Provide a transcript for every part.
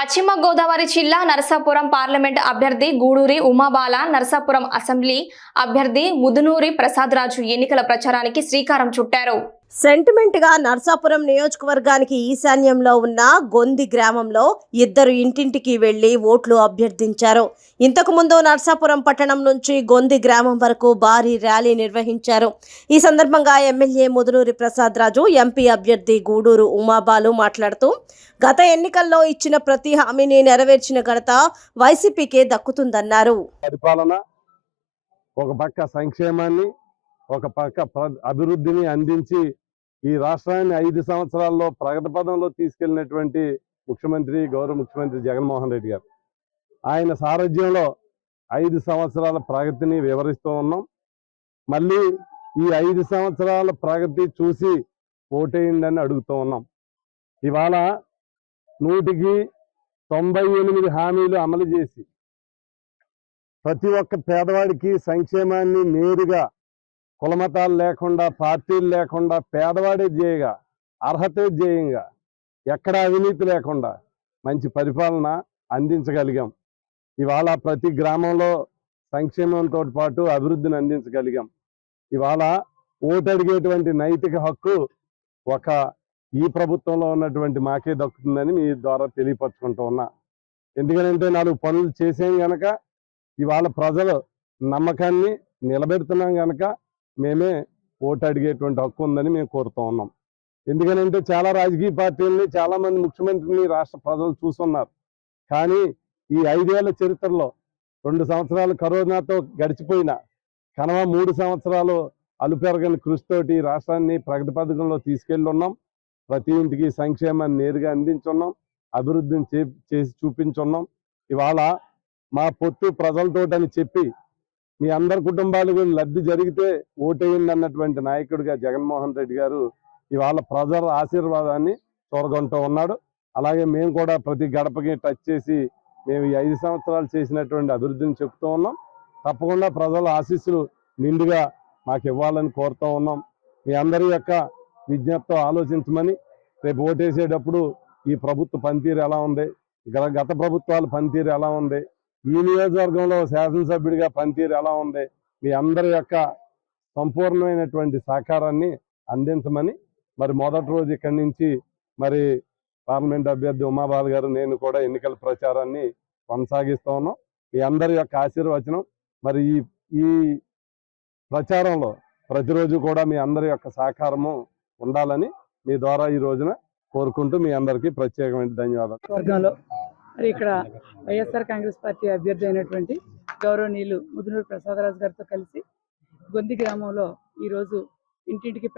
పశ్చిమ గోదావరి జిల్లా నరసాపురం పార్లమెంట్ అభ్యర్థి గూడూరి ఉమాబాల, నరసాపురం అసెంబ్లీ అభ్యర్థి ముదునూరి ప్రసాదరాజు ఎన్నికల ప్రచారానికి శ్రీకారం చుట్టారు. సెంటిమెంట్ గా నరసాపురం నియోజకవర్గానికి ఈశాన్యంలో ఉన్న గొంది గ్రామంలో ఇద్దరు ఇంటింటికి వెళ్లి ఓట్లు అభ్యర్థించారు. ఇంతకు ముందు నరసాపురం పట్టణం నుంచి గొంది గ్రామం వరకు భారీ ర్యాలీ నిర్వహించారు. ఈ సందర్భంగా ఎమ్మెల్యే ముదునూరి ప్రసాదరాజు, ఎంపీ అభ్యర్థి గూడూరు ఉమాబాలు మాట్లాడుతూ గత ఎన్నికల్లో ఇచ్చిన ప్రతి హామీని నెరవేర్చిన ఘనత వైసీపీకే దక్కుతుందన్నారు. పరిపాలన ఒక పక్క సంక్షేమాన్ని, ఒక పక్క అభివృద్ధిని అందించి ఈ రాష్ట్రాన్ని 5 సంవత్సరాల్లో ప్రగతి పదంలో తీసుకెళ్లినటువంటి గౌరవ ముఖ్యమంత్రి జగన్మోహన్ రెడ్డి గారు, ఆయన సారథ్యంలో 5 సంవత్సరాల ప్రగతిని వివరిస్తూ ఉన్నాం. మళ్ళీ ఈ 5 సంవత్సరాల ప్రగతి చూసి ఓటేయండి అని అడుగుతూ ఉన్నాం. ఇవాళ 100కి 98 హామీలు అమలు చేసి ప్రతి ఒక్క పేదవాడికి సంక్షేమాన్ని నేరుగా కులమతాలు లేకుండా, పార్టీలు లేకుండా పేదవాడే ధ్యేయంగా, అర్హతే ధ్యేయంగా, ఎక్కడ అవినీతి లేకుండా మంచి పరిపాలన అందించగలిగాం. ఇవాళ ప్రతి గ్రామంలో సంక్షేమంతో పాటు అభివృద్ధిని అందించగలిగాం. ఇవాళ ఓటు అడిగేటువంటి నైతిక హక్కు ఈ ప్రభుత్వంలో ఉన్నటువంటి మాకే దక్కుతుందని మీ ద్వారా తెలియపరచుకుంటూ ఉన్నా. ఎందుకంటే 4 పనులు చేసాం గనక ఇవాళ ప్రజలు నమ్మకాన్ని నిలబెడుతున్నాం గనక మేమే ఓటు అడిగేటువంటి హక్కు ఉందని మేము కోరుతూ ఉన్నాం. ఎందుకనంటే చాలా రాజకీయ పార్టీలని, చాలా మంది ముఖ్యమంత్రిని రాష్ట్ర ప్రజలు చూస్తున్నారు. కానీ ఈ 5 ఏళ్ల చరిత్రలో 2 సంవత్సరాలు కరోనాతో గడిచిపోయిన కనవ 3 సంవత్సరాలు అలుపెరగని కృషితోటి రాష్ట్రాన్ని ప్రగతి పథకంలో తీసుకెళ్ళున్నాం. ప్రతి ఇంటికి సంక్షేమాన్ని నేరుగా అందించున్నాం, అభివృద్ధిని చేసి చూపించున్నాం. ఇవాళ మా పొత్తు ప్రజలతోటని చెప్పి మీ అందరి కుటుంబాలకు లబ్ధి జరిగితే ఓటేయండి అన్నటువంటి నాయకుడిగా జగన్మోహన్ రెడ్డి గారు ఇవాళ ప్రజల ఆశీర్వాదాన్ని చూరగొంటూ ఉన్నాడు. అలాగే మేము కూడా ప్రతి గడపకి టచ్ చేసి మేము ఈ 5 సంవత్సరాలు చేసినటువంటి అభివృద్ధిని చెప్తూ ఉన్నాం. తప్పకుండా ప్రజల ఆశీస్సులు నిండుగా మాకు ఇవ్వాలని కోరుతూ ఉన్నాం. మీ అందరి యొక్క విజ్ఞప్తితో ఆలోచించమని, రేపు ఓటేసేటప్పుడు ఈ ప్రభుత్వ పనితీరు ఎలా ఉంది, గత ప్రభుత్వాల పనితీరు ఎలా ఉంది, ఈ నియోజకవర్గంలో శాసనసభ్యుడిగా పనితీరు ఎలా ఉంది, మీ అందరి యొక్క సంపూర్ణమైనటువంటి సహకారాన్ని అందించమని మరి మొదటి రోజు ఇక్కడి నుంచి మరి పార్లమెంట్ అభ్యర్థి ఉమాబాల గారు, నేను కూడా ఎన్నికల ప్రచారాన్ని కొనసాగిస్తూ ఉన్నాం. మీ అందరి యొక్క ఆశీర్వచనం మరి ఈ ప్రచారంలో ప్రతిరోజు కూడా మీ అందరి యొక్క సహకారము ఉండాలని మీ ద్వారా ఈ రోజున కోరుకుంటూ మీ అందరికీ ప్రత్యేకమైన ధన్యవాదాలు. మరి ఇక్కడ వైఎస్ఆర్ కాంగ్రెస్ పార్టీ అభ్యర్థి అయినటువంటి గౌరవనీయులు ముదునూరి ప్రసాదరాజు గారితో కలిసి గొంది గ్రామంలో ఈరోజు ఇంటింటికి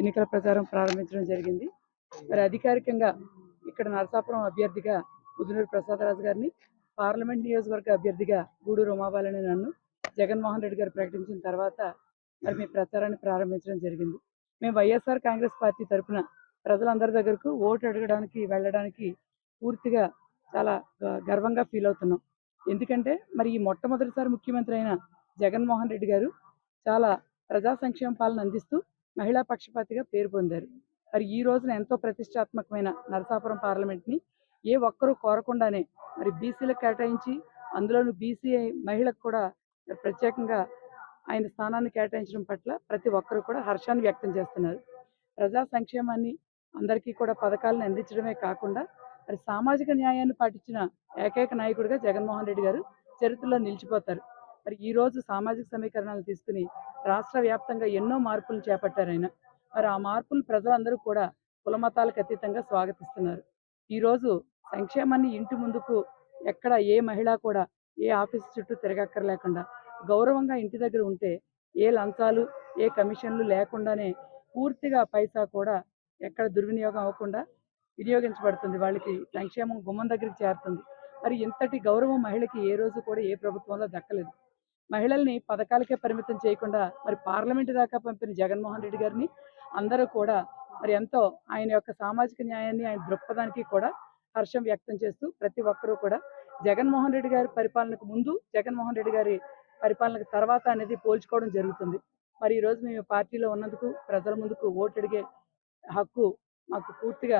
ఎన్నికల ప్రచారం ప్రారంభించడం జరిగింది. మరి అధికారికంగా ఇక్కడ నరసాపురం అభ్యర్థిగా ముదునూరి ప్రసాదరాజు గారిని, పార్లమెంట్ నియోజకవర్గ అభ్యర్థిగా గూడూరు ఉమాబాలని నన్ను జగన్మోహన్ రెడ్డి గారు ప్రకటించిన తర్వాత మరి మీ ప్రచారాన్ని ప్రారంభించడం జరిగింది. మేము వైఎస్ఆర్ కాంగ్రెస్ పార్టీ తరఫున ప్రజలందరి దగ్గరకు ఓటు అడగడానికి వెళ్ళడానికి పూర్తిగా చాలా గర్వంగా ఫీల్ అవుతున్నాం. ఎందుకంటే మరి ఈ మొట్టమొదటిసారి ముఖ్యమంత్రి అయిన జగన్మోహన్ రెడ్డి గారు చాలా ప్రజా సంక్షేమ పాలన అందిస్తూ మహిళా పక్షపాతిగా పేరు పొందారు. మరి ఈ రోజున ఎంతో ప్రతిష్టాత్మకమైన నరసాపురం పార్లమెంట్ని ఏ ఒక్కరూ కోరకుండానే మరి బీసీలకు కేటాయించి, అందులోనూ బీసీ మహిళకు కూడా ప్రత్యేకంగా ఆయన స్థానాన్ని కేటాయించడం పట్ల ప్రతి ఒక్కరు కూడా హర్షాన్ని వ్యక్తం చేస్తున్నారు. ప్రజా సంక్షేమాన్ని, అందరికీ కూడా పథకాలను అందించడమే కాకుండా మరి సామాజిక న్యాయాన్ని పాటించిన ఏకైక నాయకుడిగా జగన్మోహన్ రెడ్డి గారు చరిత్రలో నిలిచిపోతారు. మరి ఈరోజు సామాజిక సమీకరణాలు తీసుకుని రాష్ట్ర వ్యాప్తంగా ఎన్నో మార్పులు చేపట్టారు ఆయన. మరి ఆ మార్పులు ప్రజలందరూ కూడా కులమతాలకు అతీతంగా స్వాగతిస్తున్నారు. ఈరోజు సంక్షేమాన్ని ఇంటి ముందుకు ఎక్కడ ఏ మహిళ కూడా ఏ ఆఫీసు చుట్టూ తిరగక్కర్లేకుండా గౌరవంగా ఇంటి దగ్గర ఉంటే ఏ లంచాలు, ఏ కమిషన్లు లేకుండానే పూర్తిగా పైసా కూడా ఎక్కడ దుర్వినియోగం అవ్వకుండా వినియోగించబడుతుంది. వాళ్ళకి సంక్షేమం గుమ్మం దగ్గరికి చేరుతుంది. మరి ఇంతటి గౌరవం మహిళకి ఏ రోజు కూడా ఏ ప్రభుత్వంలో దక్కలేదు. మహిళల్ని పథకాలకే పరిమితం చేయకుండా మరి పార్లమెంటు దాకా పంపిన జగన్మోహన్ రెడ్డి గారిని అందరూ కూడా మరి ఎంతో ఆయన యొక్క సామాజిక న్యాయాన్ని, ఆయన దృక్పథానికి కూడా హర్షం వ్యక్తం చేస్తూ ప్రతి ఒక్కరూ కూడా జగన్మోహన్ రెడ్డి గారి పరిపాలనకు ముందు, జగన్మోహన్ రెడ్డి గారి పరిపాలనకు తర్వాత అనేది పోల్చుకోవడం జరుగుతుంది. మరి ఈరోజు మేము పార్టీలో ఉన్నందుకు ప్రజల ముందుకు ఓటు అడిగే హక్కు మాకు పూర్తిగా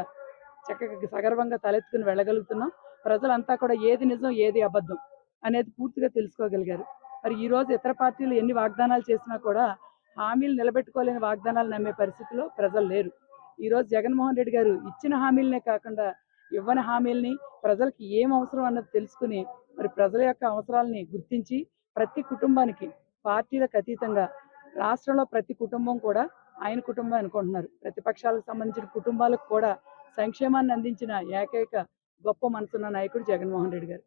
చక్కగా సగర్వంగా తలెత్తుకుని వెళ్ళగలుగుతున్నాం. ప్రజలంతా కూడా ఏది నిజం ఏది అబద్ధం అనేది పూర్తిగా తెలుసుకోగలిగారు. మరి ఈ రోజు ఇతర పార్టీలు ఎన్ని వాగ్దానాలు చేసినా కూడా హామీలు నిలబెట్టుకోలేని వాగ్దానాలు నమ్మే పరిస్థితిలో ప్రజలు లేరు. ఈ రోజు జగన్మోహన్ రెడ్డి గారు ఇచ్చిన హామీలనే కాకుండా ఇవ్వని హామీల్ని ప్రజలకి ఏం అవసరం అన్నది తెలుసుకుని మరి ప్రజల యొక్క అవసరాలని గుర్తించి ప్రతి కుటుంబానికి పార్టీలకు అతీతంగా రాష్ట్రంలో ప్రతి కుటుంబం కూడా ఆయన కుటుంబం అనుకుంటున్నారు. ప్రతిపక్షాలకు సంబంధించిన కుటుంబాలకు కూడా సంక్షేమాన్ని అందించిన ఏకైక గొప్ప మనసున్న నాయకుడు జగన్మోహన్ రెడ్డి గారు.